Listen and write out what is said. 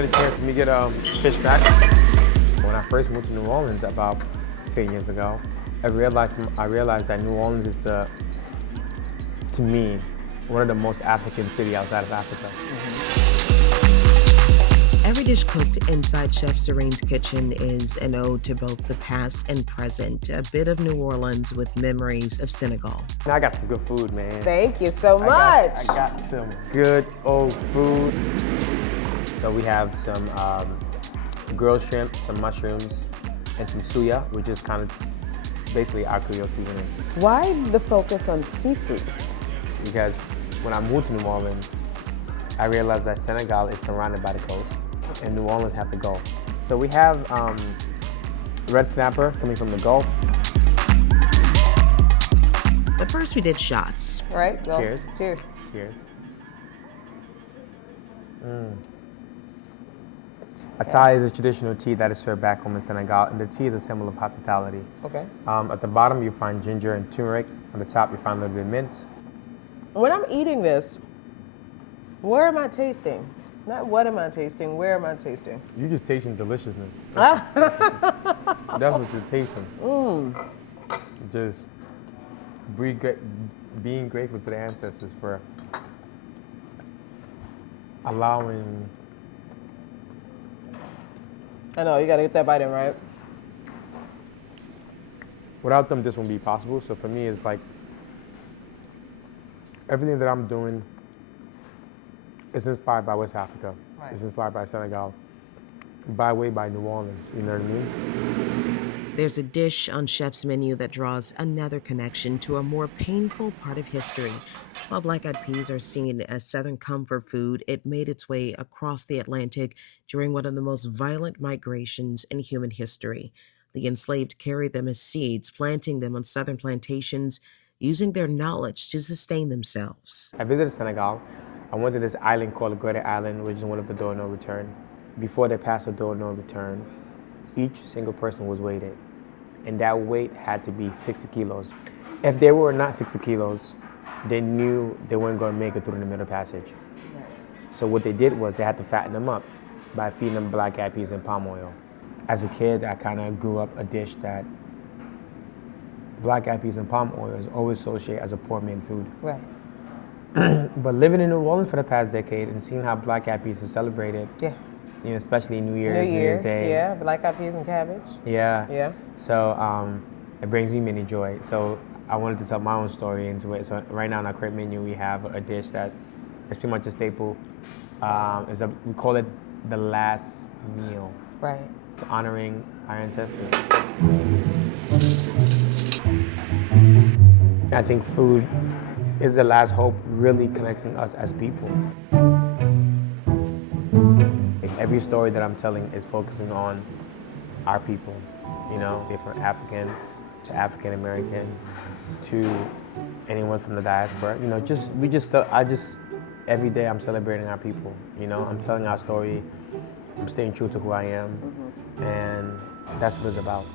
get a chance to get fish back. When I first moved to New Orleans about 10 years ago, I realized that New Orleans is to me, one of the most African cities outside of Africa. Every dish cooked inside Chef Serene's kitchen is an ode to both the past and present, a bit of New Orleans with memories of Senegal. I got some good food, man. Thank you so much. I got some good old food. So we have some grilled shrimp, some mushrooms, and some suya, which is kind of basically our Creole seasoning. Why the focus on seafood? Because when I moved to New Orleans, I realized that Senegal is surrounded by the coast, and New Orleans have the Gulf. So we have red snapper coming from the Gulf. But first we did shots. All right, well, Cheers. Cheers. Cheers. A Thai is a traditional tea that is served back home in Senegal, and the tea is a symbol of hospitality. Okay. At the bottom, you find ginger and turmeric. On the top, you find a little bit of mint. When I'm eating this, where am I tasting? Not what am I tasting, where am I tasting? You're just tasting deliciousness. That's what you're tasting. Just being grateful to the ancestors for allowing. I know, you gotta get that bite in, right? Without them, this wouldn't be possible. So for me, it's like everything that I'm doing is inspired by West Africa. Right. It's inspired by Senegal, by New Orleans. You know what I mean? There's a dish on Chef's menu that draws another connection to a more painful part of history. While black-eyed peas are seen as Southern comfort food, it made its way across the Atlantic during one of the most violent migrations in human history. The enslaved carried them as seeds, planting them on Southern plantations, using their knowledge to sustain themselves. I visited Senegal. I went to this island called the Greater Island, which is one of the door no return. Before they passed the door no return, each single person was weighted, and that weight had to be 60 kilos. If they were not 60 kilos, they knew they weren't going to make it through the middle passage. So what they did was they had to fatten them up by feeding them black-eyed peas and palm oil. As a kid, I kind of grew up a dish that black-eyed peas and palm oil is always associated as a poor man food. Right. But living in New Orleans for the past decade and seeing how black-eyed peas is celebrated, Yeah. you know, especially New Year's Day. Yeah, black-eyed peas and cabbage. Yeah. Yeah. So it brings me many joy. So I wanted to tell my own story into it. So right now on our current menu, we have a dish that is pretty much a staple. We call it the last meal. Right. To honoring our ancestors. I think food is the last hope really connecting us as people. Every story that I'm telling is focusing on our people, you know, from African to African American to anyone from the diaspora. You know, every day I'm celebrating our people, you know, I'm telling our story, I'm staying true to who I am, and that's what it's about.